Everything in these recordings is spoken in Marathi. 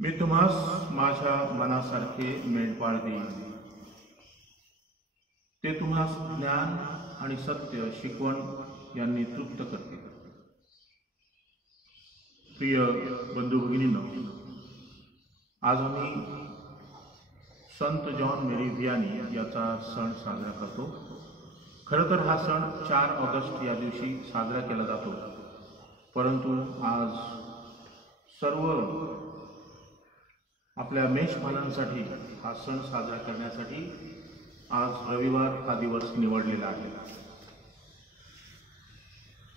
मी तुम्हास माझ्या मनासारखे मेंढपाळ देईन. ते तुम्हास ज्ञान आणि सत्य शिकवण यांनी तृप्त करते. प्रिय बंधू भगिनींनो, आज आम्ही संत जॉन मेरी वियानी याचा सण साजरा करतो. खरं तर हा सण 4 ऑगस्ट या दिवशी साजरा केला जातो, परंतु आज सर्व आपल्या मेषपालांसाठी हा सण साजरा करण्यासाठी आज रविवार हा दिवस निवडलेला आहे.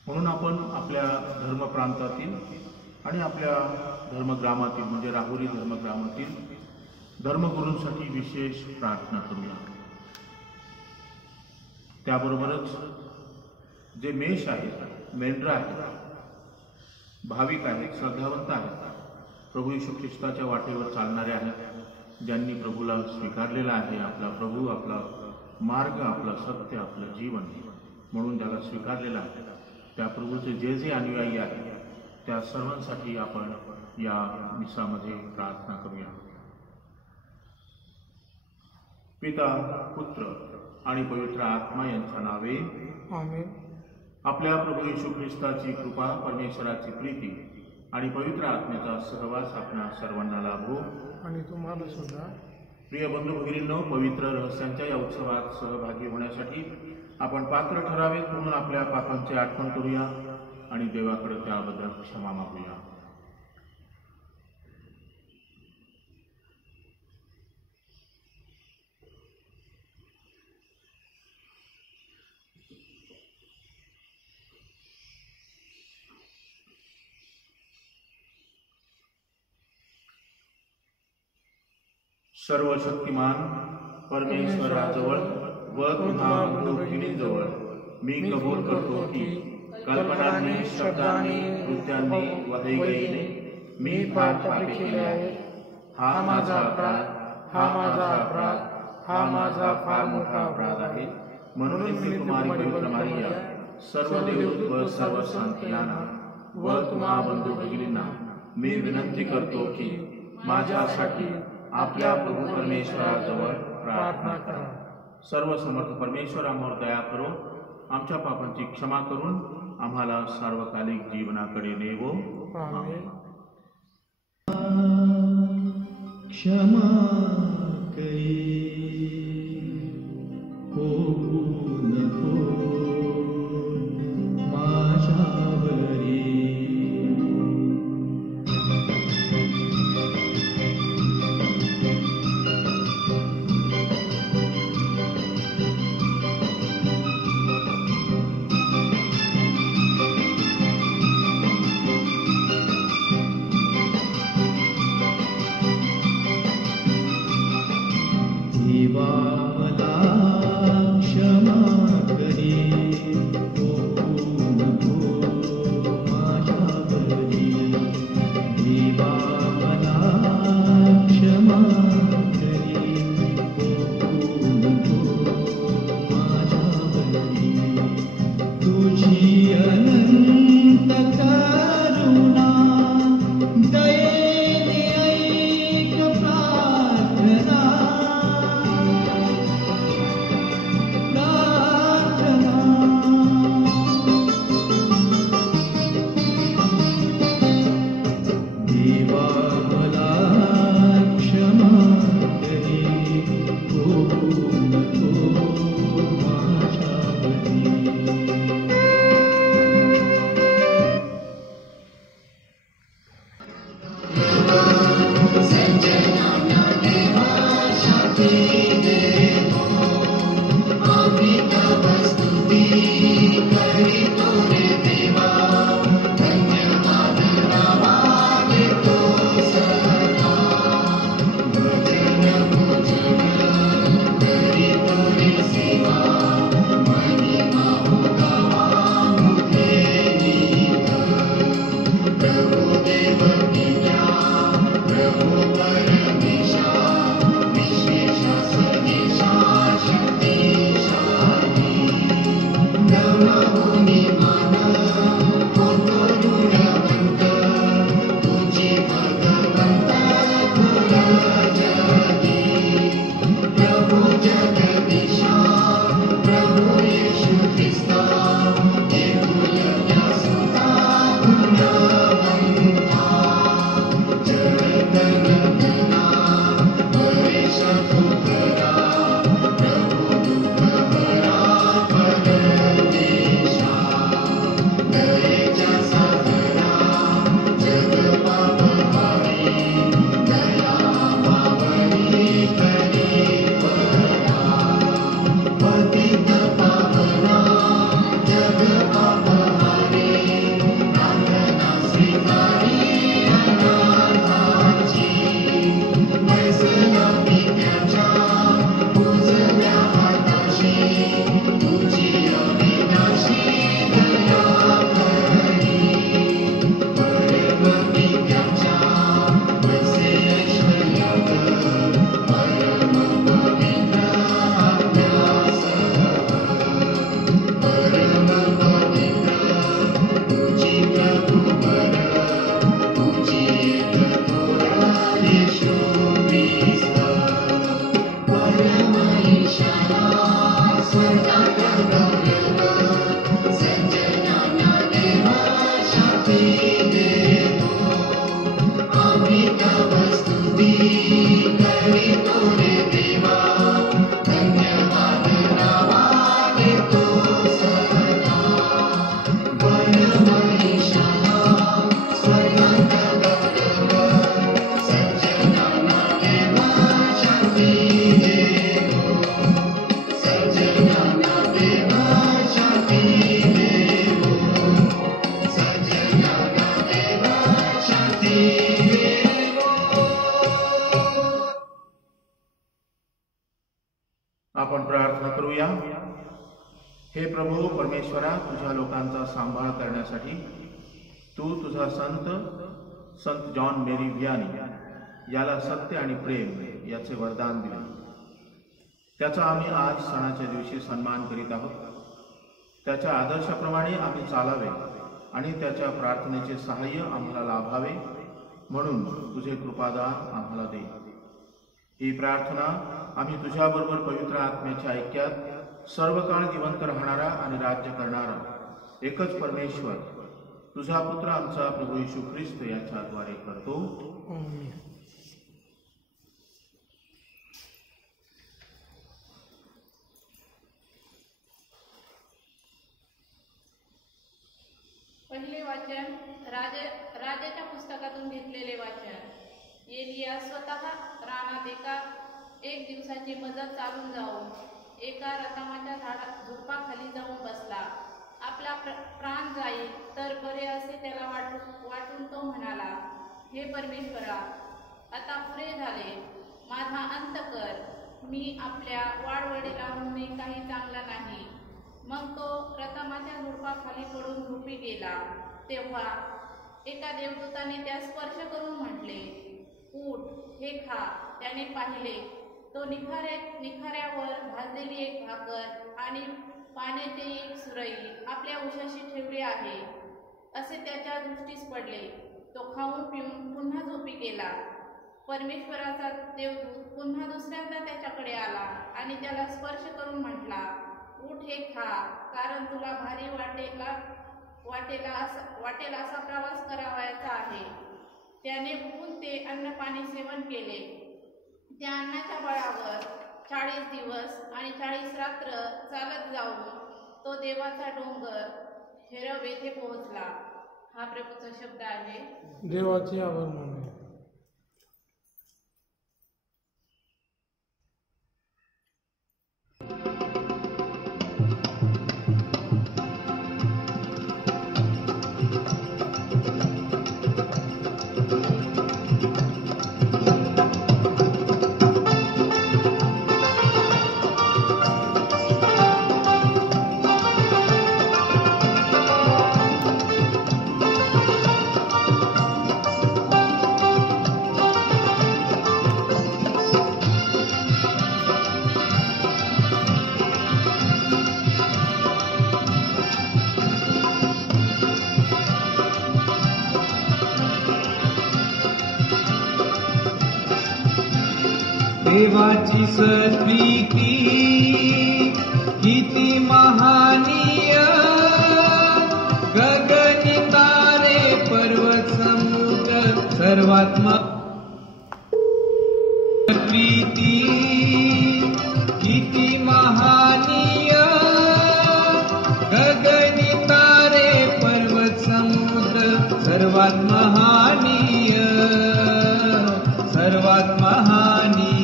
म्हणून आपण आपल्या धर्मप्रांतातील आणि आपल्या धर्मग्रामातील म्हणजे राहुरी धर्मग्रामातील धर्मगुरूंसाठी विशेष प्रार्थना करूया. त्याबरोबरच जे मेष आहेत, मेंढरं आहेत, भाविक आहेत, श्रद्धावंत आहेत, प्रभू येशू ख्रिस्ताच्या वाटेवर चालणारे आहेत, ज्यांनी प्रभूला स्वीकारलेला आहे, आपला प्रभू, आपला मार्ग, आपला सत्य, आपलं जीवन म्हणून ज्याला स्वीकारलेला आहे, त्या प्रभूचे जे जे अनुयायी आहेत त्या सर्वांसाठी आपण या मिसामध्ये प्रार्थना करूया. पिता, पुत्र आणि पवित्र आत्मा यांच्या नावे आमेन. आपल्या प्रभू येशू ख्रिस्ताची कृपा, परमेश्वराची प्रीती आणि पवित्र आत्म्याचा सहवास आपणा सर्वांना लाभो आणि तुम्हाला सुद्धा. प्रिय बंधू भगिनींनो, पवित्र रहस्यांच्या या उत्सवात सहभागी होण्यासाठी आपण पात्र ठरावेत म्हणून आपल्या पापांची आठवण करूया आणि देवाकडे त्याबद्दल क्षमा मागूया. सर्व शक्तिमान परमेश्वराजवळ व तुम्हा बंधू भगिनींजवळ मी कबूल करतो की कल्पनांनी, शब्दांनी, कृत्यांनी व दैवयाने मी फार पापे केले आहेत. हा माझा अपराध, हा माझा अपराध, हा माझा फार मोठा अपराध आहे. म्हणून मी तुम्हारी पवित्र मारिया, सर्व देवदूत व सर्व संत यांना व तुम्हा बंधू भगिनींना मी विनंती करतो की माझ्यासाठी आपल्या प्रभू परमेश्वराजवळ प्रार्थना करा. सर्व समर्थ परमेश्वर आम्हावर दया करो, आमच्या पापांची क्षमा करून आम्हाला सार्वकालिक जीवनाकडे नेवो. आमेन. क्षमा करी होऊ नको माझ्यावरी. आपण प्रार्थना करूया. हे प्रभू परमेश्वरा, तुझ्या लोकांचा सांभाळ करण्यासाठी तू तुझा संत जॉन मेरी वियानी याला सत्य आणि प्रेम याचे वरदान दिले. त्याचा आम्ही आज सणाच्या दिवशी सन्मान करीत आहोत. त्याच्या आदर्शाप्रमाणे आम्ही चालावे आणि त्याच्या प्रार्थनेचे सहाय्य आम्हाला लाभावे म्हणून तुझे कृपादान आम्हाला दे. ही प्रार्थना आम्ही तुझ्याबरोबर पवित्र आत्म्याच्या ऐक्यात सर्व काळ जिवंत राहणारा आणि राज्य करणारा एकच परमेश्वर तुझा पुत्र आमचा प्रभू येशू ख्रिस्त याच्याद्वारे करतो. आमेन. पहिले वाचन राजाच्या पुस्तकातून घेतलेले वाचन. एलिया स्वतः रानात एक दिवसाची मजत चालून जाऊन एका रतामाच्या झुडपाखाली जाऊन बसला. आपला प्राण जाईल तर बरे असे त्याला वाटून तो म्हणाला, हे परमेश्वरा, आता पुरे झाले, माझा अंत कर. मी आपल्या वाडवडिलांहूनही काही चांगला नाही. मग तो रतामाच्या झुडपाखाली पडून झोपी गेला. तेव्हा एका देवदूताने त्यास स्पर्श करून म्हटले, उठ, हे खा. त्याने पाहिले तो निखाऱ्यावर भाजलेली एक भाकर आणि पाण्याची एक सुरई आपल्या उशाशी ठेवली आहे असे त्याच्या दृष्टीस पडले. तो खाऊन पिऊन पुन्हा झोपी गेला. परमेश्वराचा देवदूत पुन्हा दुसऱ्यांदा त्याच्याकडे आला आणि त्याला स्पर्श करून म्हटला, उठ, हे खा, कारण तुला भारी वाटेल असा प्रवास करावयाचा आहे. त्याने भूकून ते अन्न पाणी सेवन केले. त्या अन्नाच्या बळावर 40 दिवस आणि 40 रात्र चालत जाऊन तो देवाचा डोंगर हेरब येथे पोहोचला. हा प्रभूचा शब्द आहे. देवाचे आभार मानूया. देवाची सत्प्रीती किती महानीय, गगनी तारे पर्वत समुद्र सर्वात्मा प्रीती किती महानीय, गगनी तारे पर्वत समुद्र सर्वात महानीय, सर्वात महानीय.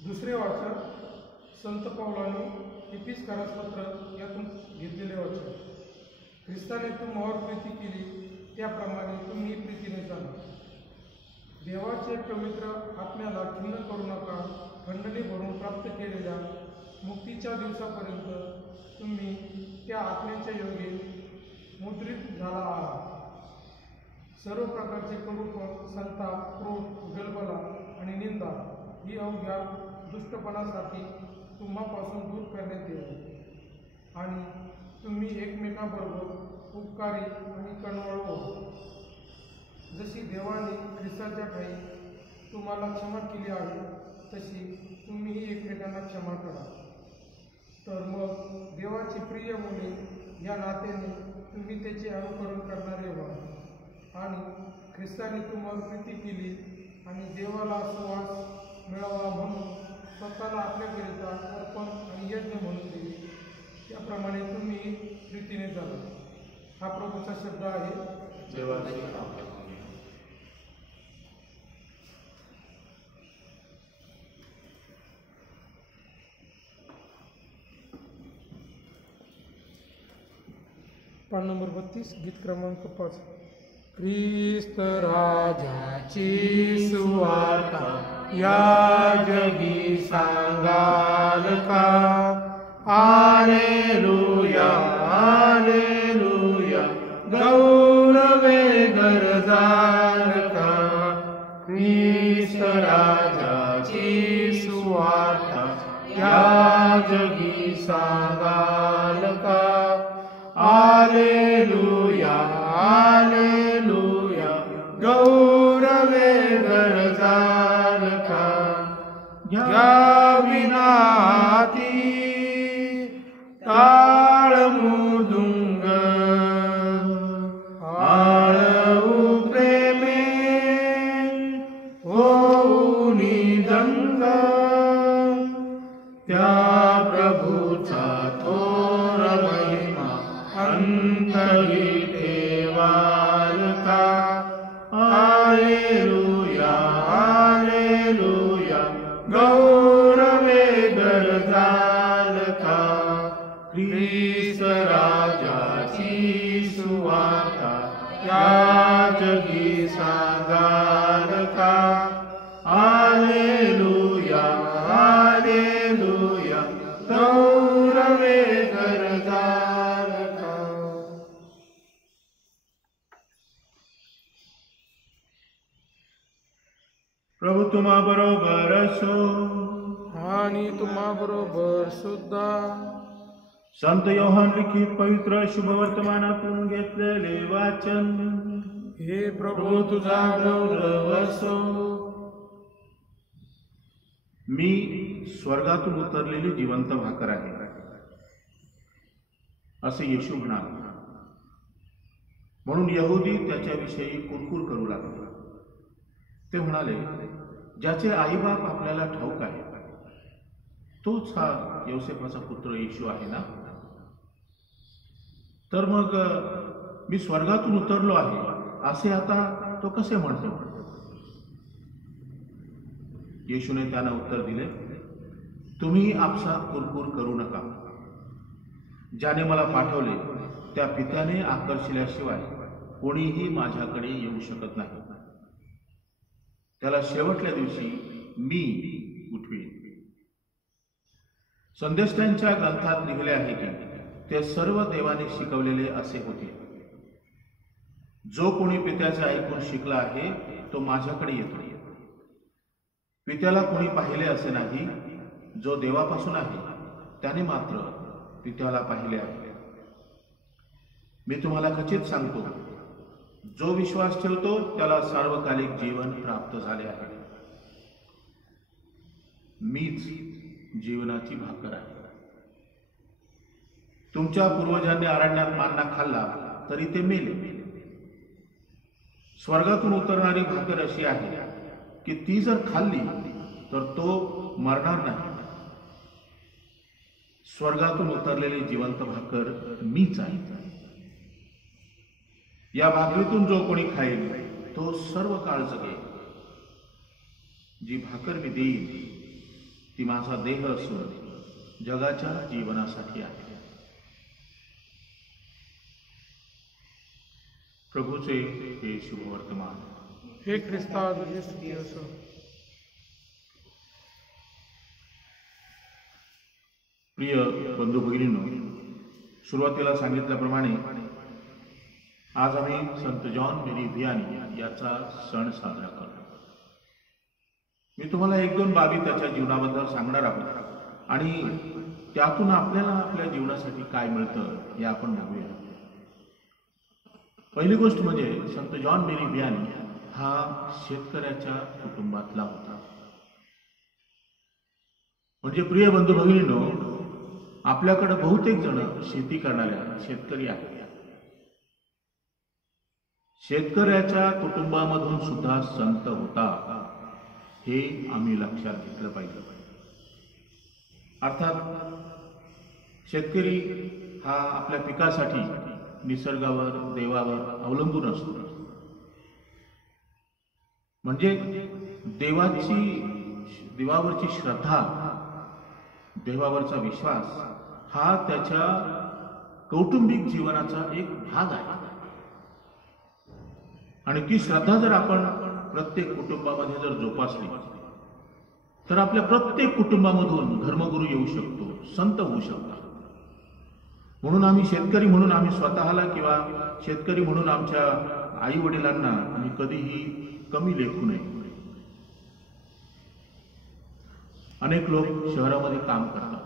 दुसरे वाचन संत पौलाने एपिस्करास पत्र यातून घेतलेले वाचन. ख्रिस्ताने तुम्हावर प्रीती केली त्याप्रमाणे तुम्ही प्रीतीने चाला. देवाचे पवित्र आत्म्याला खिन्न करू नका. खंडणी भरून प्राप्त केलेल्या मुक्तीच्या दिवसापर्यंत तुम्ही त्या आत्म्याच्या योगे मुद्रित झाला आहात. सर्व प्रकारचे कडूपण, संताप, क्रोध, गलबला आणि निंदा ही अवघ्या दुष्टपणासाठी तुम्हापासून दूर करण्यात येईल आणि तुम्ही एकमेकांबरोबर उपकारी आणि कणवळू व्हा. जशी देवाने ख्रिस्ताच्या ठायी तुम्हाला क्षमा केली आहे तशी तुम्हीही एकमेकांना क्षमा करा. तर मग देवाची प्रिय मुले या नात्याने तुम्ही त्याचे अनुकरण करणारे व्हा आणि ख्रिस्ताने तुम्हाला प्रीती केली आणि देवाला सहवास मिळावा म्हणून स्वतःला आपल्याकरिता अर्पण आणि यज्ञ म्हणून दिले. त्याप्रमाणे तुम्ही प्रीतीने झाला. हा प्रभूचा शब्द आहे. देवाची आज्ञा. पान नंबर 32 गीत क्रमांक 5. ख्रिस्त राजाची सुवार्ता या जगी सांगाल का? हालेलुया हालेलुया गौरवे गरजाल का? ख्रिस्त राजाची सुवार्ता या जगी सांगाल का? हालेलुया हालेलुया गौरवे गरजाल का? या विनाती ताळ मृदुंग आळवू प्रेमे होऊनी दंग त्या प्रभूचा थोर महिमा अंतरी ठेवाल का? हालेलुया हालेलुया गौरवे गरजाल का? ख्रिस्त राजाची सुवार्ता या जगी सांगाल का? हालेलुया हालेलुया गौरवे गरजाल का? प्रभू तुम्हा बरोबर असो आणि तुम्हा बरोबर सुद्धा. संत योहान लिखित पवित्र शुभवर्तमानातून घेतलेले वाचन. हे प्रभू तुझा गौरव असो. मी स्वर्गातून उतरलेली जिवंत भाकर आहे असे येशू म्हणाला. म्हणून यहुदी त्याच्याविषयी कुरकुर करू लागले. ते म्हणाले, ज्याचे आईबाप आपल्याला ठाऊक आहे तोच हा योसेफाचा पुत्र येशू आहे ना? तर मग मी स्वर्गातून उतरलो आहे असे आता तो कसे म्हणतो? येशूने त्यांना उत्तर दिले, तुम्ही आपसात कुरकुर करू नका. ज्याने मला पाठवले त्या पित्याने आकर्षिल्याशिवाय कोणीही माझ्याकडे येऊ शकत नाही. त्याला शेवटल्या दिवशी मी उठवीन. संदेष्टांच्या ग्रंथात लिहिले आहे की ते सर्व देवाने शिकवलेले असे होते. जो कोणी पित्याचे ऐकून शिकला आहे तो माझ्याकडे येतो. पित्याला कोणी पाहिले असे नाही. जो देवापासून आहे त्याने मात्र पित्याला पाहिले आहे. मी तुम्हाला खचित सांगतो, जो विश्वास ठेवतो त्याला सार्वकालिक जीवन प्राप्त झाले आहे. मीच जीवनाची भाकर आहे. तुमच्या पूर्वजांनी अरण्यात मान्ना खाल्ला तरी ते मेले. स्वर्गातून उतरणारी भाकर अशी आहे की ती जर खाल्ली तर तो मरणार नाही. स्वर्गातून उतरलेली जिवंत भाकर मीच आहे. या भाकरीतून जो कोणी खाईल तो सर्व काळ जगेल. जी भाकर मी देईन ती माझा देह असून जगाच्या जीवनासाठी आहे. प्रभूचे हे शुभवर्तमान. हे ख्रिस्ता तुझी स्तुती असो. प्रिय बंधू भगिनींनो, सुरुवातीला सांगितल्याप्रमाणे आज आम्ही संत जॉन मेरी व्हियानी याचा सण साजरा करतो. मी तुम्हाला एक दोन बाबी त्याच्या जीवनाबद्दल सांगणार आहोत आणि त्यातून आपल्याला आपल्या जीवनासाठी काय मिळतं हे आपण बघूया. पहिली गोष्ट म्हणजे संत जॉन मेरी व्हियानी हा शेतकऱ्याच्या कुटुंबातला होता. म्हणजे प्रिय बंधू भगिनींनो, आपल्याकडे बहुतेक जण शेती करणाऱ्या शेतकरी आहेत. शेतकऱ्याच्या कुटुंबामधून सुद्धा संत होता, हे आम्ही लक्षात घेतलं पाहिजे. अर्थात शेतकरी हा आपल्या पिकासाठी निसर्गावर, देवावर अवलंबून असतो. म्हणजे देवावरची श्रद्धा, देवावरचा विश्वास हा त्याच्या कौटुंबिक जीवनाचा एक भाग आहे. आणि ती श्रद्धा जर आपण प्रत्येक कुटुंबामध्ये जर जोपासली तर आपल्या प्रत्येक कुटुंबामधून धर्मगुरू येऊ शकतो, संत होऊ शकतात. म्हणून आम्ही शेतकरी म्हणून आम्ही स्वतःला किंवा शेतकरी म्हणून आमच्या आई वडिलांना आम्ही कधीही कमी लेखू नये. अनेक लोक शहरामध्ये काम करतात,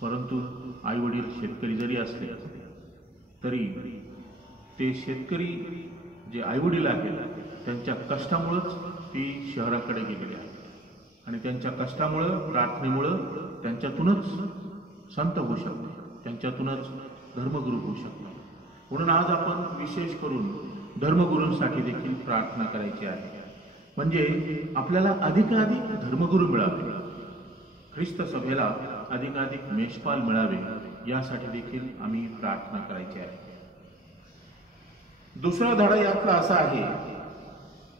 परंतु आई वडील शेतकरी जरी असले तरी ते शेतकरी जे आई वडील आहेत त्यांच्या कष्टामुळेच ती शहराकडे गेलेली आहेत. आणि त्यांच्या कष्टामुळं, प्रार्थनेमुळं त्यांच्यातूनच संत होऊ शकतो, त्यांच्यातूनच धर्मगुरू होऊ शकतो. म्हणून आज आपण विशेष करून धर्मगुरूंसाठी देखील प्रार्थना करायची आहे. म्हणजे आपल्याला अधिकाधिक धर्मगुरू मिळावे, ख्रिस्त सभेला अधिकाधिक मेषपाल मिळावे, यासाठी देखील आम्ही प्रार्थना करायची आहे. दुसरा धडा यातला असा आहे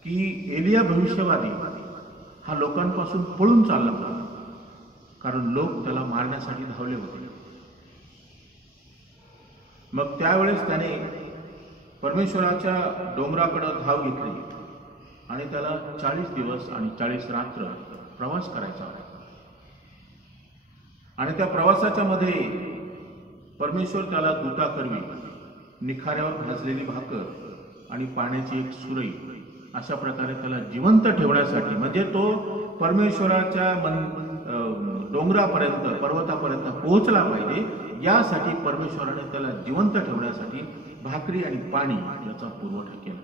की एलिया भविष्यवादी हा लोकांपासून पळून चालला होता, कारण लोक त्याला मारण्यासाठी धावले होते. मग त्यावेळेस त्याने परमेश्वराच्या डोंगराकडे धाव घेतली आणि त्याला 40 दिवस आणि 40 रात्र प्रवास करायचा होता. आणि त्या प्रवासाच्या मध्ये परमेश्वर त्याला दूताकरवी निखाऱ्यावर भाजलेली भाकर आणि पाण्याची एक सुरई अशा प्रकारे त्याला जिवंत ठेवण्यासाठी, म्हणजे तो परमेश्वराच्या डोंगरापर्यंत, पर्वतापर्यंत पोहोचला पाहिजे, यासाठी परमेश्वराने त्याला जिवंत ठेवण्यासाठी भाकरी आणि पाणी याचा पुरवठा केला.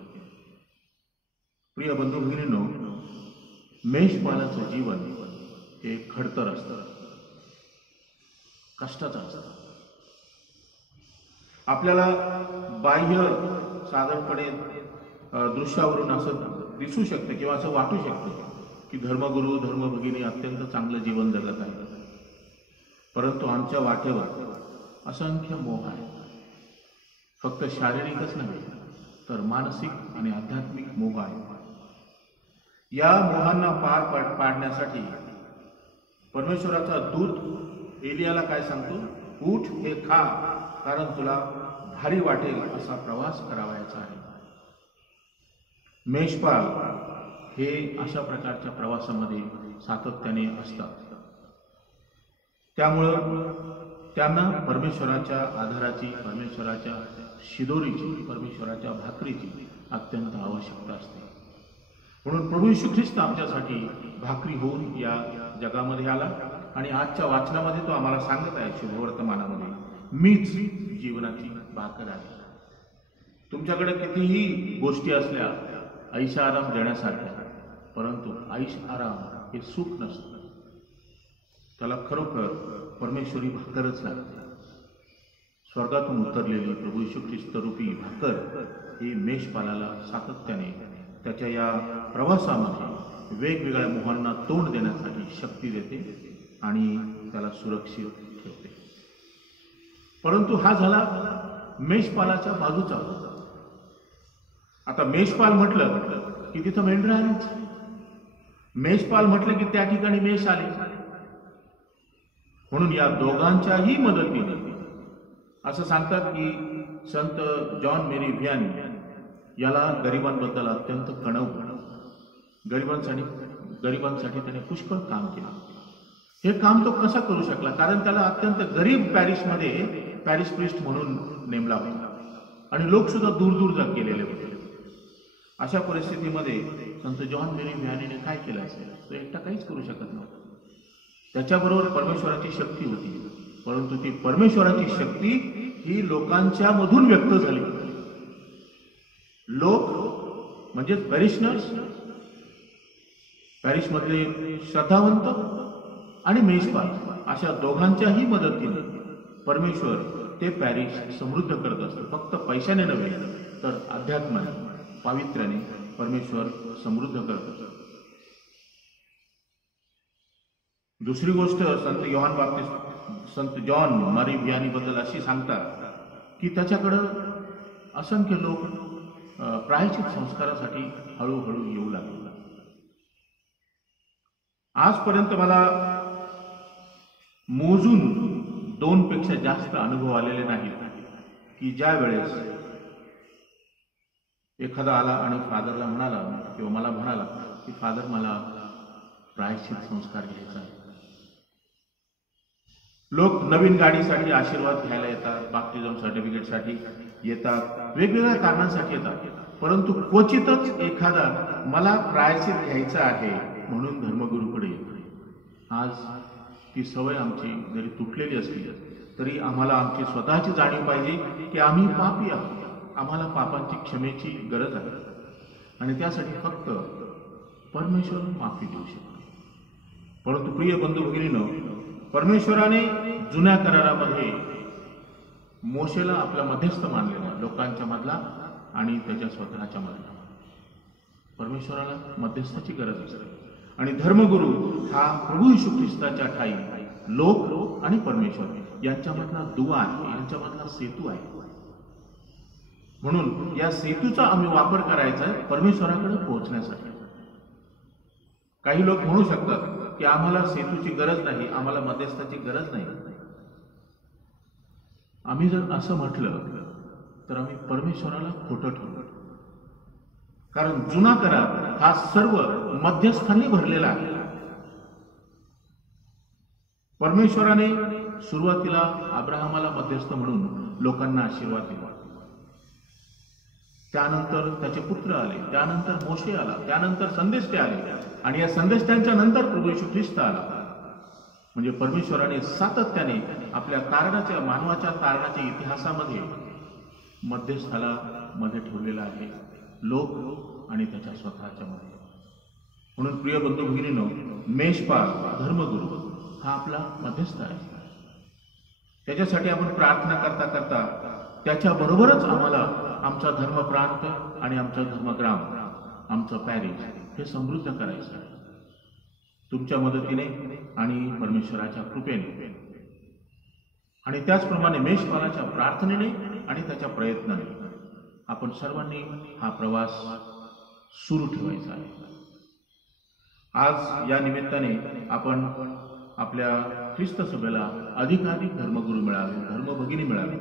प्रिय बंधू भगिनींनो, मेषपालाचं जीवन हे खडतर असतं, कष्टाचं असतं. आपल्याला बाह्य साधारणपणे दृश्यावरून असं दिसू शकतं किंवा असं वाटू शकतं की धर्मगुरू, धर्मभगिनी अत्यंत चांगलं जीवन जगत आहे. परंतु आमच्या वाटेवर असंख्य मोह आहे. फक्त शारीरिकच नव्हे तर मानसिक आणि आध्यात्मिक मोह आहे. या मोहांना पार पाडण्यासाठी परमेश्वराचा दूत एलियाला काय सांगतो? उठ, हे खा, कारण तुला भारी वाटेल असा प्रवास करावायचा आहे. मेषपाल हे अशा प्रकारच्या प्रवासामध्ये सातत्याने असतात. त्यामुळं त्यांना परमेश्वराच्या आधाराची, परमेश्वराच्या शिदोरीची, परमेश्वराच्या भाकरीची अत्यंत आवश्यकता असते. म्हणून प्रभू येशू ख्रिस्त आमच्यासाठी भाकरी होऊन या जगामध्ये आला आणि आजच्या वाचनामध्ये तो आम्हाला सांगत आहे शुभवर्तमानामध्ये, मीच जीवनाची भाकर आहे. तुमच्याकडे कितीही गोष्टी असल्या ऐश आराम देण्यासारख्या, परंतु ऐश आराम हे सुख नसतं. त्याला खरोखर परमेश्वरी भाकरच लागते. स्वर्गातून उतरलेली प्रभू येशू ख्रिस्त रूपी भाकर ही मेषपालाला सातत्याने त्याच्या या प्रवासामध्ये वेगवेगळ्या मोहांना तोंड देण्यासाठी शक्ती देते आणि त्याला सुरक्षित ठेवते. परंतु हा झाला मेषपालाच्या बाजूचा. आता मेषपाल म्हटलं की तिथं मेंढरं आलीच. मेषपाल म्हटलं की त्या ठिकाणी मेष आले. म्हणून या दोघांच्याही मदतीने असं सांगतात की संत जॉन मेरी व्हियानी याला गरिबांबद्दल अत्यंत कणव, गरिबांसाठी त्याने पुष्कळ काम केलं. हे काम तो कसा करू शकला? कारण त्याला अत्यंत गरीब पॅरिसमध्ये पॅरिस प्रिस्ट म्हणून नेमला होता आणि लोक सुद्धा दूर दूर गेलेले होते. अशा परिस्थितीमध्ये संत जॉन मेरी व्हियानीने काय केलं असेल? तो एकटा काहीच करू शकत नव्हता. त्याच्याबरोबर परमेश्वराची शक्ती होती, परंतु ती परमेश्वराची शक्ती ही लोकांच्या मधून व्यक्त झाली. लोक म्हणजेच पॅरिशनर्स, पॅरिशमधले श्रद्धावंत आणि मेषपाल अशा दोघांच्याही मदतीने परमेश्वर ते पॅरिश समृद्ध करत असतो. फक्त पैशाने नव्हे तर अध्यात्माने, पावित्र्याने परमेश्वर समृद्ध करत असतो. दुसरी गोष्ट संत जॉन मारी वियानी बद्दल अशी सांगतात की त्याच्याकडं असंख्य लोक प्रायश्चित संस्कारासाठी हळूहळू येऊ लागले. आजपर्यंत मला मोजून 2 पेक्षा जास्त अनुभव आलेले नाहीत की ज्या वेळेस एखादा आला आणि फादरला म्हणाला किंवा मला म्हणाला की फादर मला प्रायश्चित संस्कार घ्यायचा आहे. लोक नवीन गाडीसाठी आशीर्वाद घ्यायला येतात, बाप्तिझम सर्टिफिकेटसाठी येतात, वेगवेगळ्या कारणांसाठी येतात, परंतु क्वचितच एखादा मला प्रायश्चित घ्यायचं आहे म्हणून धर्मगुरूकडे येतो. आज ती सवय आमची जरी तुटलेली असली तरी आम्हाला आमची स्वतःची जाणीव पाहिजे की आम्ही पापी आहोत, आम्हाला पापांची क्षमेची गरज आहे आणि त्यासाठी फक्त परमेश्वर माफी देऊ शकतो. परंतु प्रिय बंधू भगिनींनो, परमेश्वराने जुन्या करारामध्ये मोशेला आपला मध्यस्थ मानलेला, लोकांच्या मधला आणि त्याच्या स्वतःच्या मधला. परमेश्वराला मध्यस्थाची गरज असते आणि धर्मगुरू हा प्रभू येशू ख्रिस्ताच्या ठाई लोक आणि परमेश्वर यांच्यामधला दुवा आहे, यांच्यामधला सेतू आहे. म्हणून या सेतूचा आम्ही वापर करायचा आहे परमेश्वराकडे पोहोचण्यासाठी. काही लोक म्हणू शकतात की आम्हाला सेतूची गरज नाही, आम्हाला मध्यस्थाची गरज नाही. आम्ही जर असं म्हटलं तर आम्ही परमेश्वराला खोटं ठरवतो. कारण जुना करार हा सर्व मध्यस्थांनी भरलेला आहे. परमेश्वराने सुरुवातीला अब्राहमाला मध्यस्थ म्हणून लोकांना आशीर्वाद दिला, त्यानंतर त्याचे पुत्र आले, त्यानंतर मोशे आला, त्यानंतर संदेष्टे आले आणि या संदेष्टांच्या नंतर प्रभू येशू ख्रिस्त आला. म्हणजे परमेश्वराने सातत्याने आपल्या तारणाच्या, मानवाच्या तारणाच्या इतिहासामध्ये मध्यस्थाला मध्ये ठेवलेला आहे, लोक आणि त्याच्या स्वतःच्या मध्ये. म्हणून प्रिय बंधू भगिनींनो, मेषपाल धर्मगुरू हा आपला मध्यस्थ आहे. त्याच्यासाठी आपण प्रार्थना करता करता त्याच्याबरोबरच आम्हाला आमचा धर्मप्रांत आणि आमचा धर्मग्राम, आमचं पॅरिश हे समृद्ध करायचं आहे. तुमच्या मदतीने आणि परमेश्वराच्या कृपेने आणि त्याचप्रमाणे मेषपालाच्या प्रार्थनेने आणि त्याच्या प्रयत्नाने आपण सर्वांनी हा प्रवास सुरू ठेवायचा आहे. आज या निमित्ताने आपण आपल्या ख्रिस्त सभेला अधिकाधिक धर्मगुरू मिळावे, धर्मभगिनी मिळावे,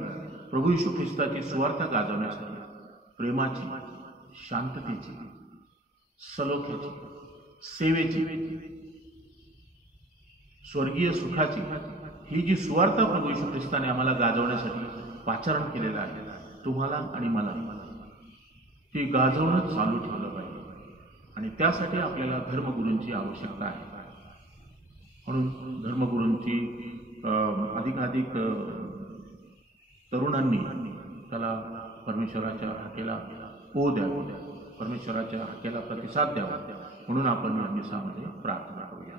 प्रभू येशू ख्रिस्ताची सुवार्ता गाजवण्यासाठी प्रेमाची, शांततेची, सलोख्याची, सेवेची, स्वर्गीय सुखाची ही जी सुवार्ता प्रभू येशू ख्रिस्ताने आम्हाला गाजवण्यासाठी पाचारण केलेलं आहे, तुम्हाला आणि मला ती गाजवणं चालू ठेवलं पाहिजे. आणि त्यासाठी आपल्याला धर्मगुरूंची आवश्यकता आहे. म्हणून धर्मगुरूंची अधिकाधिक तरुणांनी त्याला परमेश्वराच्या हाकेला हो द्यावं, परमेश्वराच्या हाकेला प्रतिसाद द्यावा. म्हणून आपण या दिवसामध्ये प्रार्थना करूया.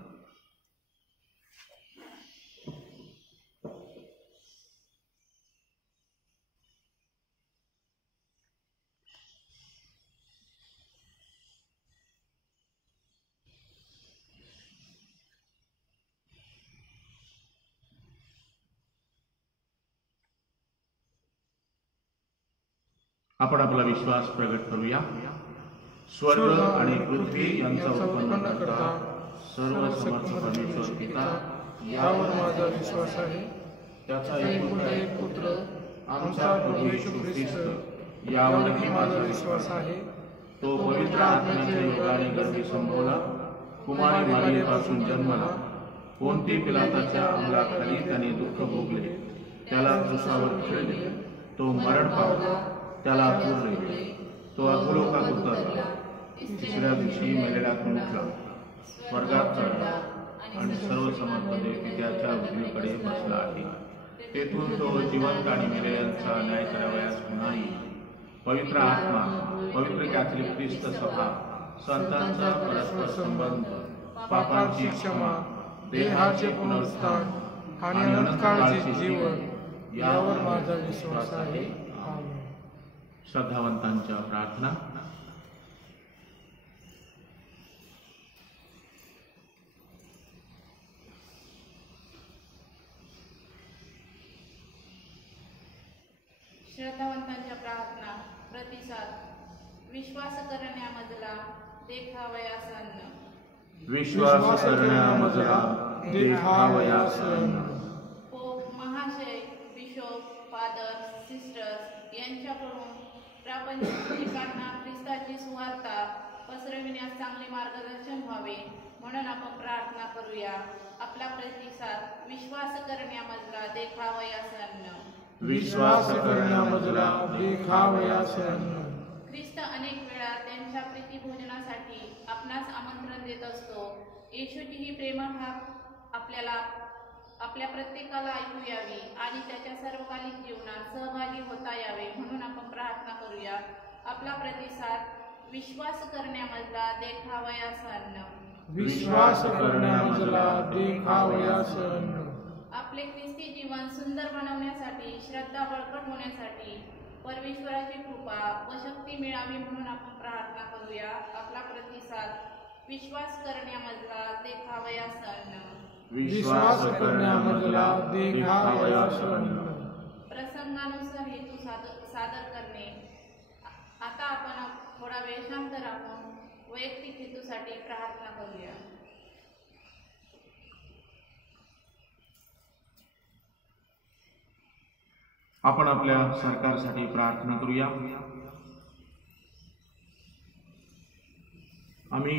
आपण आपला विश्वास प्रगट करूया. स्वर्ग आणि पृथ्वी यांचा उत्पन्न करता सर्व समर्थ परमेश्वर पिता यावर माझा विश्वास आहे. त्याचा एकुलता एक पुत्र आमचा प्रभू येशू ख्रिस्त यावरही माझा विश्वास आहे. तो पवित्र आत्म्याच्या योगाने गर्भी संभवला, कुमारी मारियेपासून जन्मला, पोंती पिलाताच्या अंमलाखाली त्याने दुःख भोगले, त्याला क्रूसावर खिळले, तो मरण पावला, त्याला पुरले, तो अधोलोकात उतरला, तिसऱ्या दिवशी मेलेल्यातून उठला, स्वर्गात चढला आणि सर्व समर्थ पित्याच्या उजवीकडे बसला आहे. तेथून तो जिवंत आणि मेलेल्यांचा न्याय करावयास पुन्हा येईल. पवित्र आत्मा, पवित्र कॅथलिक ख्रिस्त सभा, संतांचा परस्पर संबंध, पापांची क्षमा, देहाचे पुनरुत्थान आणि अनंत काळचे जीवन यावर माझा विश्वास आहे. आमेन. श्रद्धावंतांच्या प्रार्थना. श्रद्धावंतांच्या प्रार्थना. प्रतिसाद. विश्वास करण्यामधला देखावयास अन्न. विश्वास करण्यामधला देखावयास अन्न. पोप महाशय, बिशोप, फादर, सिस्टर्स यांच्याकडून प्रापंचिकांना ख्रिस्ताची सुवार्ता पसरविण्यास चांगले मार्गदर्शन व्हावे म्हणून आपण प्रार्थना करूया. आपला प्रतिसाद. विश्वास करण्यामधला देखावयास अन्न. विश्वास करण्यामधला देखावयास अन्न. ख्रिस्त अनेक वेळा त्यांच्या प्रीतिभोजनासाठी आपणास आमंत्रण देत असतो. येशूची ही प्रेमळ हाक आपल्या प्रत्येकाला ऐकू यावी आणि त्याच्या सर्वकालिक जीवनात सहभागी होता यावे म्हणून आपण प्रार्थना करूया. आपला प्रतिसाद. विश्वास करण्यामधला देखावयास अन्न. विश्वास करण्यामधला देखावयास अन्न. आपले ख्रिस्ती जीवन सुंदर बनवण्यासाठी, श्रद्धा बळकट होण्यासाठी परमेश्वराची कृपा व शक्ती मिळावी म्हणून आपण प्रार्थना करूया. आपला प्रतिसाद. विश्वास करण्यामधला देखावयास अन्न. विश्वास करण्यामधला देखावयास अन्न. प्रसंगानुसार हेतू सादर करणे. आता आपण थोडा वेळ शांत राहून वैयक्तिक हेतूसाठी प्रार्थना करूया. आपण आपल्या सरकारसाठी प्रार्थना करूया. आम्ही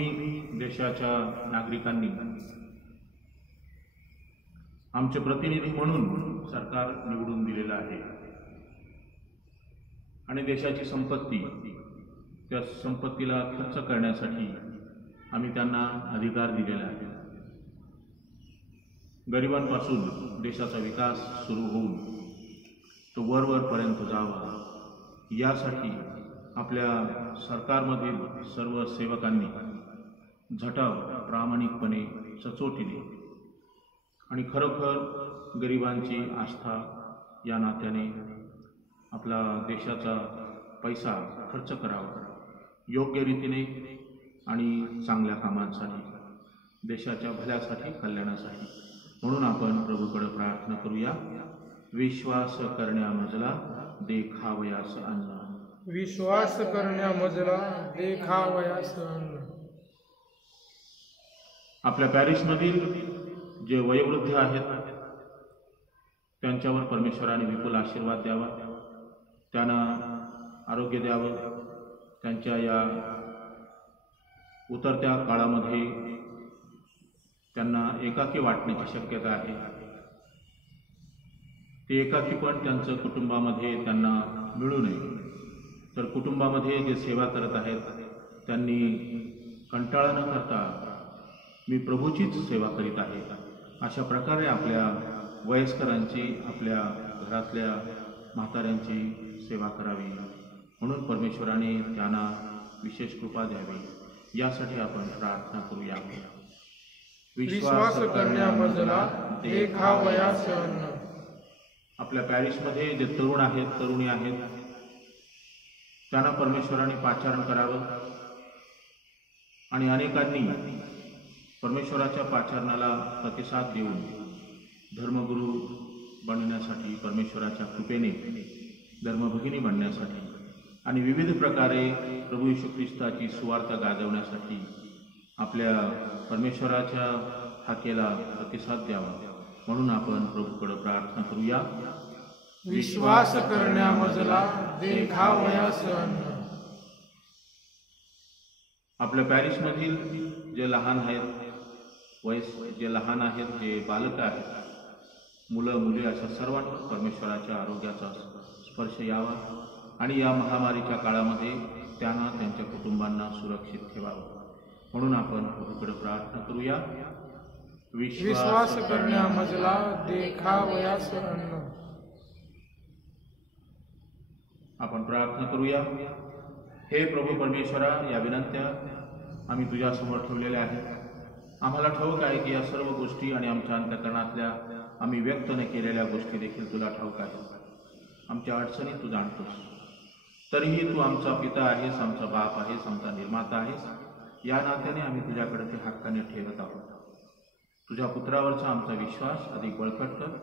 देशाच्या नागरिकांनी आमचे प्रतिनिधी म्हणून सरकार निवडून दिलेलं आहे आणि देशाची संपत्ती, त्या संपत्तीला खर्च करण्यासाठी आम्ही त्यांना अधिकार दिलेला आहे. गरिबांपासून देशाचा विकास सुरू होऊन तो वरवरपर्यंत जावा यासाठी आपल्या सरकारमधील सर्व सेवकांनी झटाव, प्रामाणिकपणे, सचोटीने आणि खरोखर गरिबांची आस्था या नात्याने आपला देशाचा पैसा खर्च करावा योग्य रीतीने आणि चांगल्या कामांसाठी, देशाच्या भल्यासाठी, कल्याणासाठी. म्हणून आपण प्रभूकडे प्रार्थना करूया. विश्वास करण्यामधला देखावयास अन्न. विश्वास करण्यामधला देखावयास अन्न. आपल्या पॅरिसमधील जे वयोवृद्ध आहेत त्यांच्यावर परमेश्वराने विपुल आशीर्वाद द्यावा, त्यांना आरोग्य द्यावं. त्यांच्या या उतरत्या काळामध्ये त्यांना एकाकी वाटण्याची शक्यता आहे. ते एकाकी पण त्यांचं कुटुंबामध्ये त्यांना मिळू नये. तर कुटुंबामध्ये जे सेवा करत आहेत त्यांनी कंटाळा न करता मी प्रभूचीच सेवा करीत आहे अशा प्रकारे आपल्या वयस्करांची, आपल्या घरातल्या म्हाताऱ्यांची सेवा करावी म्हणून परमेश्वराने त्यांना विशेष कृपा द्यावी यासाठी आपण प्रार्थना करूया. विश्वास करण्यामधला देखावयास अन्न. आपल्या पॅरिसमध्ये जे तरुण आहेत, तरुणी आहेत त्यांना परमेश्वराने पाचारण करावं आणि अनेकांनी परमेश्वराच्या पाचारणाला प्रतिसाद देऊन धर्मगुरू बनण्यासाठी, परमेश्वराच्या कृपेने धर्मभगिनी बनण्यासाठी आणि विविध प्रकारे प्रभू येशू ख्रिस्ताची सुवार्ता गाजवण्यासाठी आपल्या परमेश्वराच्या हाकेला प्रतिसाद द्यावा म्हणून आपण प्रभूकडे प्रार्थना करूया. विश्वास करण्यामधला देखावयास अन्न. आपल्या पॅरिसमधील जे लहान आहेत, जे लहान आहेत, जे बालक आहेत, मुलं मुली अशा सर्वांवर परमेश्वराच्या आरोग्याचा स्पर्श यावा आणि या महामारीच्या काळामध्ये त्यांना, त्यांच्या कुटुंबांना सुरक्षित ठेवावं म्हणून आपण प्रभूकडे प्रार्थना करूया. विश्वास करण्यामधला देखावयास अन्न. आपण प्रार्थना करूया. हे प्रभू परमेश्वरा, या विनंत्या आम्ही तुझ्यासमोर ठेवलेल्या आहेत. आम्हाला ठाऊक आहे की या सर्व गोष्टी आणि आमच्या अंतःकरणातल्या आम्ही व्यक्त न केलेल्या गोष्टी देखील तुला ठाऊक आहेत. आमच्या अडचणी तू जाणतोस. तरीही तू आमचा पिता आहेस, आमचा बाप आहेस, आमचा निर्माता आहेस. या नात्याने आम्ही तुझ्याकडे ते हक्काने ठेवत आहोत. तुझ्या पुत्रावरचा आमचा विश्वास अधिक बळकट कर.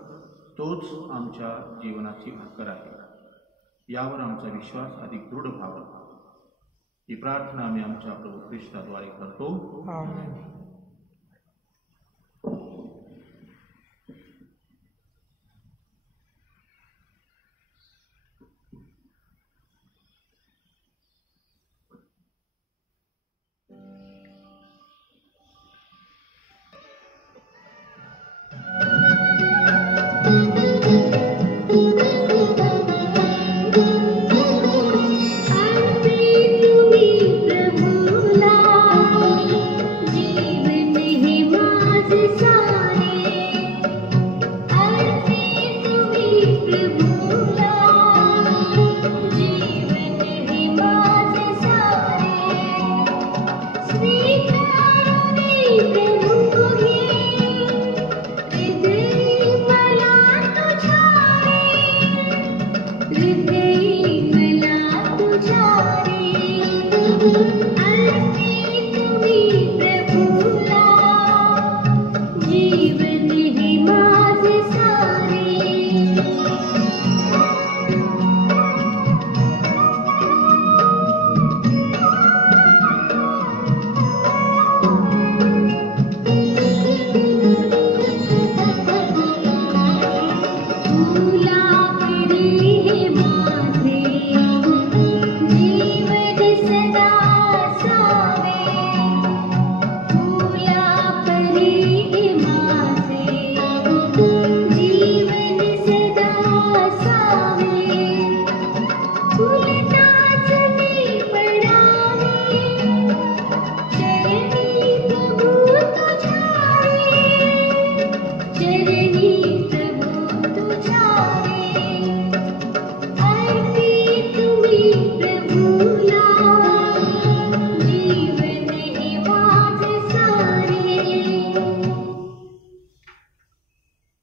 तोच आमच्या जीवनाची भाकर आहे. यावर आमचा विश्वास अधिक दृढ व्हावा. ही प्रार्थना आम्ही आमच्या प्रभू ख्रिस्ताद्वारे करतो. आमेन.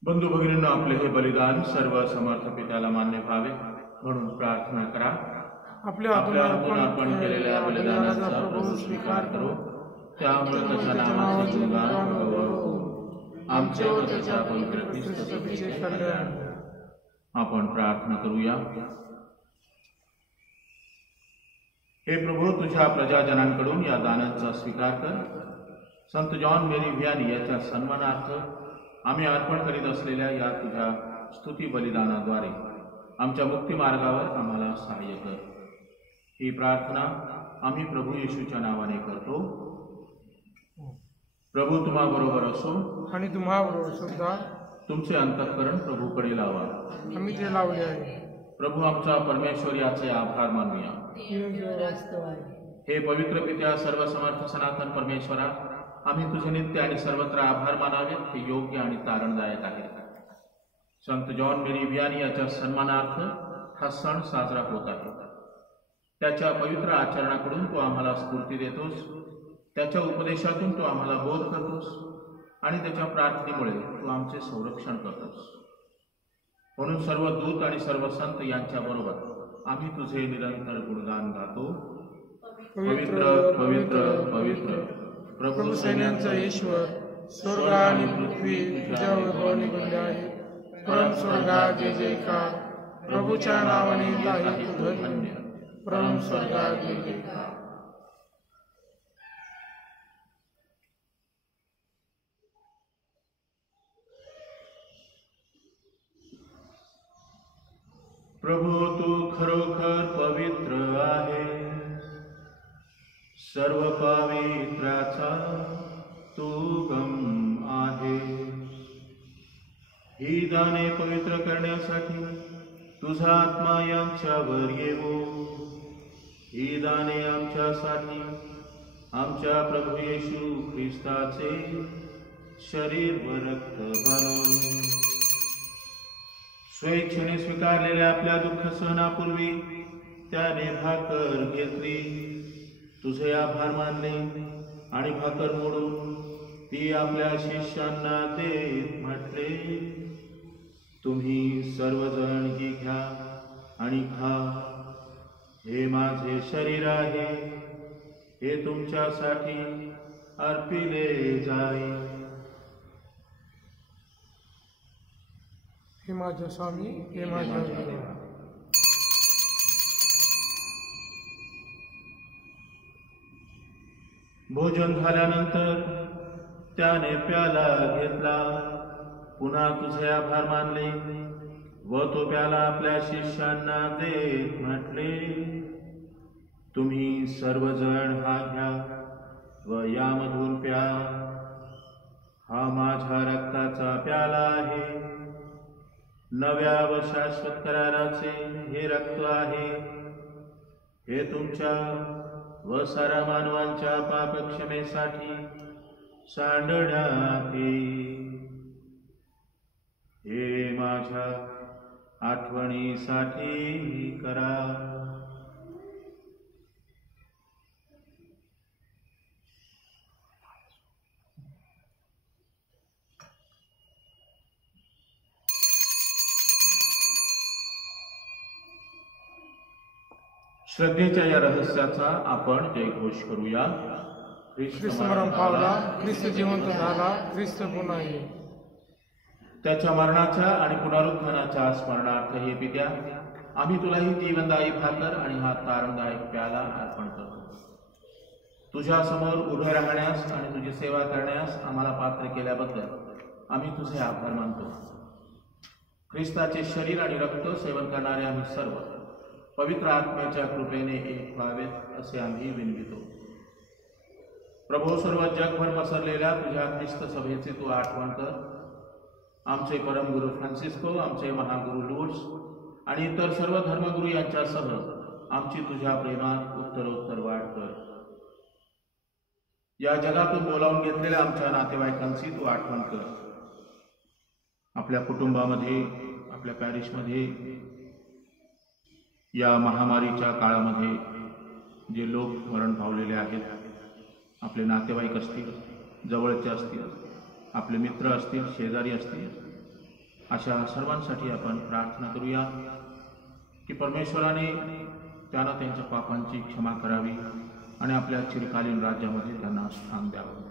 बंधू भगिनींनो, आपले हे बलिदान सर्व समर्थ पित्याला मान्य व्हावे म्हणून प्रार्थना करा. आपल्या हातून आपण केलेल्या बलिदानाचा प्रभू स्वीकार करो. त्यामुळे त्याच्या नामाचे गुणगान करू. आमच्या व त्याच्या पवित्र ख्रिस्त सभेचे कल्याण. आपण प्रार्थना करूया. हे प्रभू, तुझ्या प्रजाजनांकडून या दानांचा स्वीकार कर. संत जॉन मेरी व्हियानी याच्या सन्मानार्थ आम्ही अर्पण करीत असलेल्या या तुझ्या स्तुती बलिदानाद्वारे आमच्या मुक्ती मार्गावर आम्हाला सहाय्य कर. ही प्रार्थना आम्ही प्रभू येशूच्या नावाने करतो. प्रभू तुम्हा बरोबर असो आणि तुम्हाबरोबर सुद्धा. तुमचे अंतःकरण प्रभूकडे लावा. आम्ही ते लावले आहे. प्रभू आमचा परमेश्वर याचे आभार मानूया. हे पवित्र पित्या, सर्वसमर्थ सनातन परमेश्वरा, आम्ही तुझे नित्य आणि सर्वत्र आभार मानावेत. हे योग्य आणि तारणदायक आहे. संत जॉन मेरी व्हियानी याच्या सन्मानार्थ हा सण साजरा होत आहे. त्याच्या पवित्र आचरणाकडून तू आम्हाला स्फूर्ती देतोस. त्याच्या उपदेशातून तू आम्हाला बोध करतोस आणि त्याच्या प्रार्थनेमुळे तू आमचे संरक्षण करतोस. म्हणून सर्व दूत आणि सर्व संत यांच्याबरोबर आम्ही तुझे निरंतर गुणगान गातो. पवित्र पवित्र पवित्र प्रभू सैन्यांचा ईश्वर, स्वर्ग आणि पृथ्वी तुझ्या वैभवाने बनले आहे. परम स्वर्गात जय जयकार. प्रभूच्या नावाने आहे तू धन्य. परम स्वर्गात जय जयकार. प्रभू तू खरोखर पवित्र आहे. सर्व पवित्राचा तू गम आहे. ही दाने पवित्र करण्यासाठी तुझा आत्मा आमच्यावर येवो. ही दाने आमच्यासाठी आमच्या प्रभू येशू ख्रिस्ताचे शरीर व रक्त बनो. स्वेच्छेने स्वीकारलेल्या आपल्या दुःख सहनापूर्वी त्याने भाकर घेतली, तुझे आभार मानले आणि भाकर मोडून ती आपल्या शिष्यांना देत म्हटले, तुम्ही सर्वजण ही घ्या आणि खा, हे माझे शरीर आहे, हे तुमच्यासाठी अर्पिले जाईल. हे माझ्या स्वामी, हे माझ्या देवा. भोजन झाल्यानंतर त्याने प्याला घेतला, पुन्हा तुझे आभार मानले व तो प्याला आपल्या शिष्यांना देत म्हटले, तुम्ही सर्वजण हा घ्या व यामधून प्या, हा माझ्या रक्ताचा प्याला आहे, नव्या व शाश्वत कराराचे हे रक्त आहे, हे तुमच्या व साऱ्या मानवांच्या पापक्षमेसाठी सांडण्यात येईल. हे माझ्या आठवणीसाठी करा. श्रद्धेच्या या रहस्याचा आपण जयघोष करूया. ख्रिस्त मरण पावला, ख्रिस्त जिवंत झाला, ख्रिस्त पुन्हा येईल. त्याच्या मरणाच्या आणि पुनरुत्थानाच्या स्मरणार्थ हे पित्या, आम्ही तुला ही जीवनदायी भाकर आणि हा तारणदायक प्याला अर्पण करतो. तुझ्या समोर उभे राहण्यास आणि तुझी सेवा करण्यास आम्हाला पात्र केल्याबद्दल आम्ही तुझे आभार मानतो. ख्रिस्ताचे शरीर आणि रक्त सेवन करणारे आम्ही सर्व पवित्र आत्म्याच्या कृपेने एक व्हावेत असे आम्ही विनवितो. प्रभू, सर्व जगभर पसरलेल्या तुझ्या ख्रिस्त सभेचे तू आठवण कर. आमचे परमगुरू फ्रान्सिस्को, आमचे महागुरू लूर्स आणि इतर सर्व धर्मगुरू यांच्यासह आमची तुझ्या प्रेमात उत्तरोत्तर वाढ कर. या जगातून बोलावून घेतलेल्या आमच्या नातेवाईकांची तू आठवण कर. आपल्या कुटुंबामध्ये, आपल्या पॅरिशमध्ये या महामारीच्या काळामध्ये जे लोक मरण पावलेले आहेत, आपले नातेवाईक असतील, जवळचे असतील, आपले मित्र असतील, शेजारी असतील, अशा सर्वांसाठी आपण प्रार्थना करूया की परमेश्वराने त्यांना त्यांच्या पापांची क्षमा करावी आणि आपल्या चिरकालीन राज्यामध्ये त्यांना स्थान द्यावं.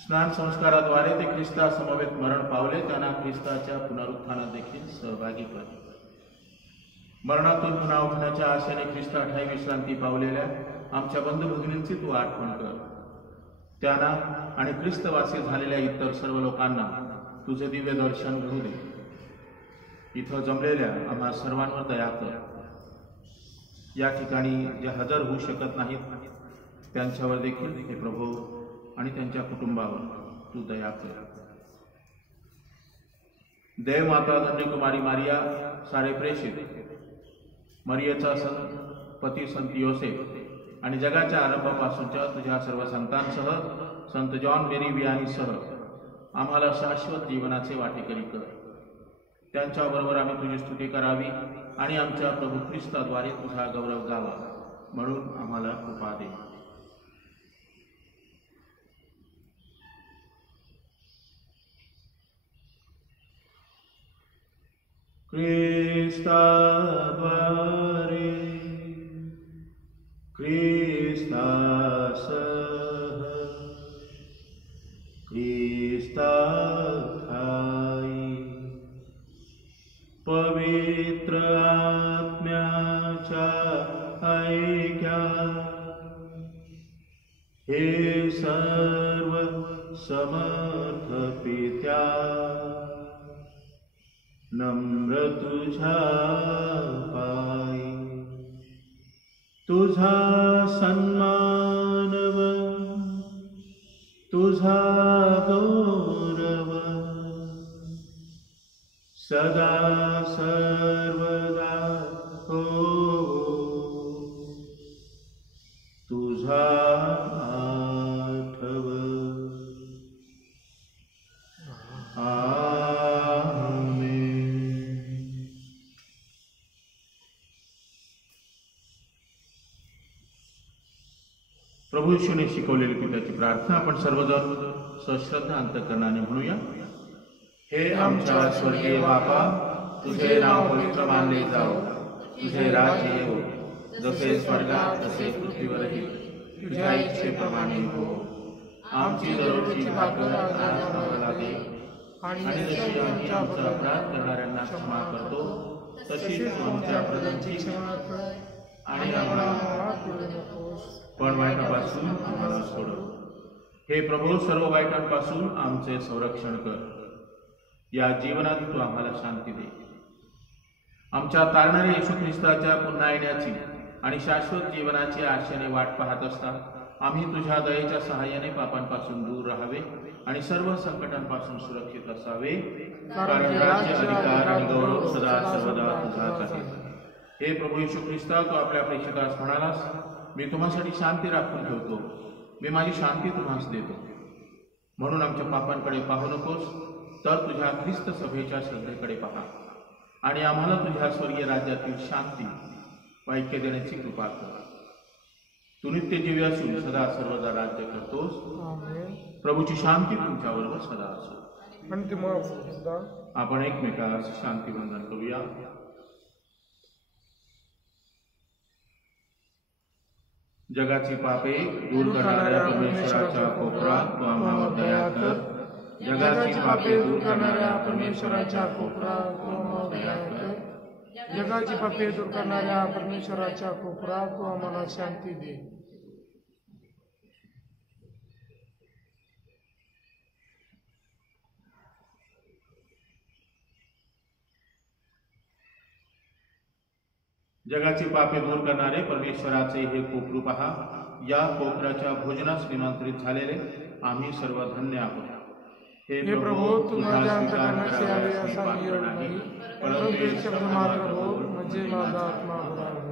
स्नान संस्काराद्वारे ते ख्रिस्तासमवेत मरण पावले, त्यांना ख्रिस्ताच्या पुनरुत्थानात देखील सहभागी कर. मरणातून पुन्हा उठण्याच्या आशेने ख्रिस्ताठायी विश्रांती पावलेल्या आमच्या बंधू भगिनींची तू आठवण कर. त्यांना आणि ख्रिस्तवासी झालेल्या इतर सर्व लोकांना तुझे दिव्य दर्शन घडू दे. इथं जमलेल्या आम्हा सर्वांवर दया कर. या ठिकाणी जे हजर होऊ शकत नाहीत त्यांच्यावर देखील हे प्रभू आणि त्यांच्या कुटुंबावर तू दया कर. देव माता धन्यकुमारी मारिया, सारे प्रेषित, मरियेचा पती संत योसेफ आणि जगाच्या आरंभापासूनच्या तुझ्या सर्व संतांसह, संत जॉन मेरी वियानीसह आम्हाला शाश्वत जीवनाचे वाटेकरी कर. त्यांच्याबरोबर आम्ही तुझी स्तुती करावी आणि आमच्या प्रभू ख्रिस्ताद्वारे तुझा गौरव गावा म्हणून आम्हाला कृपा दे. ख्रिस्ताद्वारे, ख्रिस्तासह, ख्रिस्ताखाई पवित्र आत्म्याच्या ऐक्यात हे सर्व समर्थ पित्या नम्र तुझ्या पायी, तुझा सन्मान व तुझा गौरव सदा सर्वदा हो. तुझा आठव प्रभू येशूने शिकवलेली पित्याची प्रार्थना आपण सर्वजण सश्रद्धा अंतःकरणाने म्हणूया. हे आमच्या स्वर्गीय बापा, तुझे नाव पवित्र मानले जाओ, तुझे राज्य येवो, जसे स्वर्गात तसे पृथ्वीवरही तुझ्या इच्छेप्रमाणे हो. आमची दररोजची भाकर आज आम्हाला दे, आणि जशी आम्ही आमचा अपराध करणाऱ्यांना क्षमा करतो तशीच तू आमच्या अपराधांची क्षमा कर, आणि आम्हाला पण वाईटापासून आम्हाला सोडव. हे प्रभू, सर्व वाईटांपासून आमचे संरक्षण कर. या जीवनात तू आम्हाला शांती दे. आमच्या तारणाऱ्या येशू ख्रिस्ताच्या पुन्हा येण्याची आणि शाश्वत जीवनाची आशेने वाट पाहत असता आम्ही तुझ्या दयेच्या सहाय्याने पापांपासून दूर राहावे आणि सर्व संकटांपासून सुरक्षित असावे, कारण राज्य, अधिकार आणि गौरव सदा सर्वदा तुझाच आहे. हे प्रभू येशू ख्रिस्ता, तू आपल्या प्रेषितास म्हणालास, मी तुम्हासाठी शांती राखून ठेवतो, मी माझी शांती तुम्हास देतो. म्हणून आमच्या पापांकडे पाहू नकोस, तर तुझ्या ख्रिस्त सभेच्या श्रद्धेकडे पहा आणि आम्हाला तुझ्या स्वर्गीय राज्यातील शांती व ऐक्य देण्याची कृपा कर. तू नित्य जीवी असून सदा सर्वदा राज्य करतोस. प्रभूची शांती तुमच्याबरोबर सदा असो. अंतिम आपण एकमेकास शांती वंदन करूया. जगाची पापे दूर करणाऱ्या परमेश्वराच्या कोपरात तू आम्हावर दया कर. जगाची पापे दूर करणाऱ्या परमेश्वराच्या कोपरात तू आम्हावर दया कर. जगाची पापे दूर करणाऱ्या परमेश्वराच्या कोपरात तू आम्हाला शांती दे. जगाची पापे दूर करणारे परमेश्वराचे हे कोपरू पहा. या कोपराच्या भोजनास निमंत्रित झालेले आम्ही सर्व धन्य आहोत. हे प्रभू, तू माझ्या अंतःकरणाशी आले असा मी योग नाही, परंतु एक शब्द मात्र बोल, म्हणजे माझा आत्मा बरा होईल.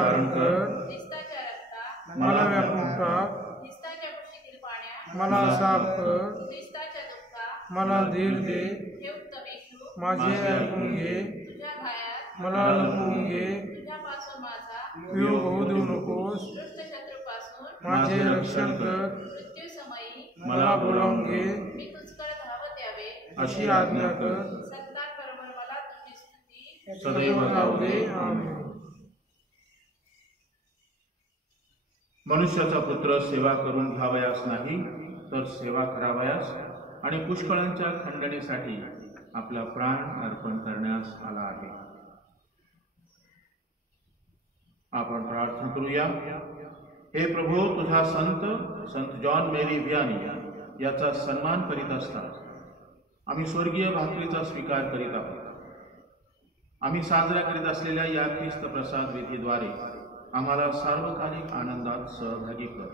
धारण कर, ख्रिस्ताच्या रक्ता मला व्यापून टाक, ख्रिस्ताच्या कुशीतील पाण्यात मला साफ कर, ख्रिस्ताच्या दुःखात मला धीर दे, हे उत्तम येशू माझे ऐकून घे, तुझ्या भायात मला लपवून घे, तुझ्यापासून माझा वियोग होऊ देऊ नकोस, दुष्ट शत्रूपासून माझे रक्षण कर, मृत्यू समयी मला बोलावून घे, मी तुझकडे धावत यावे, अशी आज्ञा कर, संतांबरोबर मला तुझी स्तुती सदैव जाऊ दे. आमेन. मनुष्याचा पुत्र सेवा करून घ्यावयास नाही, तर सेवा करावयास आणि पुष्कळांच्या खंडणीसाठी आपला प्राण अर्पण करण्यास आला आहे. आपण प्रार्थना करूया. हे प्रभू, तुझा संत जॉन मेरी व्हियानी याचा सन्मान करीत असतात आम्ही स्वर्गीय भाकरीचा स्वीकार करीत आहोत. आम्ही साजऱ्या करीत असलेल्या या ख्रिस्त प्रसाद विधीद्वारे आम्हाला सार्वकालिक आनंदात सहभागी कर.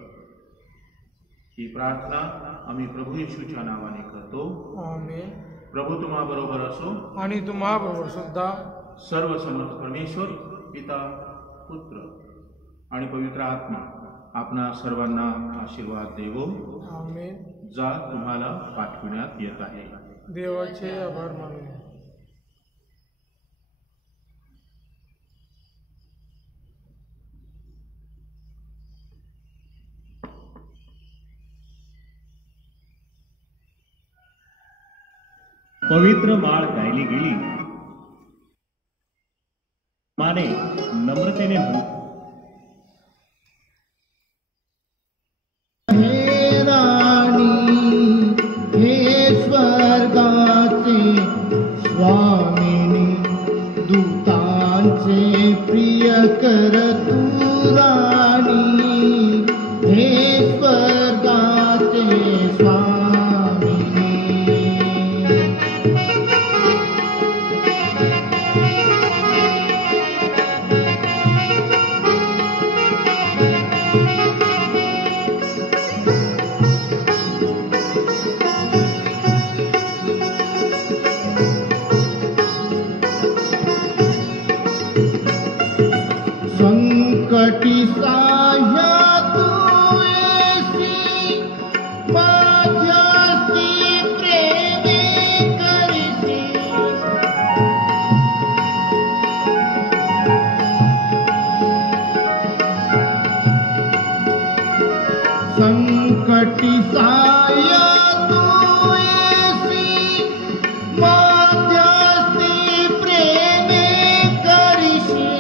ही प्रार्थना आम्ही प्रभू येशूच्या नावाने करतो. आमेन. प्रभू तुम्हा बरोबर असो. आणि तुम्हा बरोबर सुद्धा. सर्व समर्थ परमेश्वर पिता, पुत्र आणि पवित्र आत्मा आपणा सर्वांना आशीर्वाद देवो. आमेन. जा तुम्हाला पाठविण्यात येत आहे. देवाचे आभार मानूया. पवित्र माळ गायली गेली. माने नम्रतेने म्हणू. हे राणी, हे स्वर्गाचे स्वामिनी, दूतांचे प्रियकर तू राणी, हे स्वर्गाचे स्वामिनी. संकटी साह्या तू येसी, माझ्यासी प्रेमे करीसी. संकटी साह्या तू येसी, माझ्यासी प्रेमे करीसी.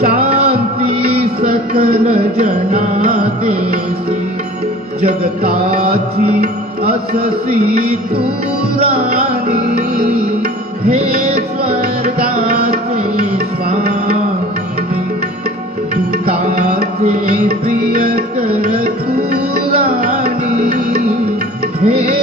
शांती सकल जना देसी, जगताची अससी तू राणी, हे स्वर्गाचे स्वामिनी, दूताचे प्रियकर तू राणी, हे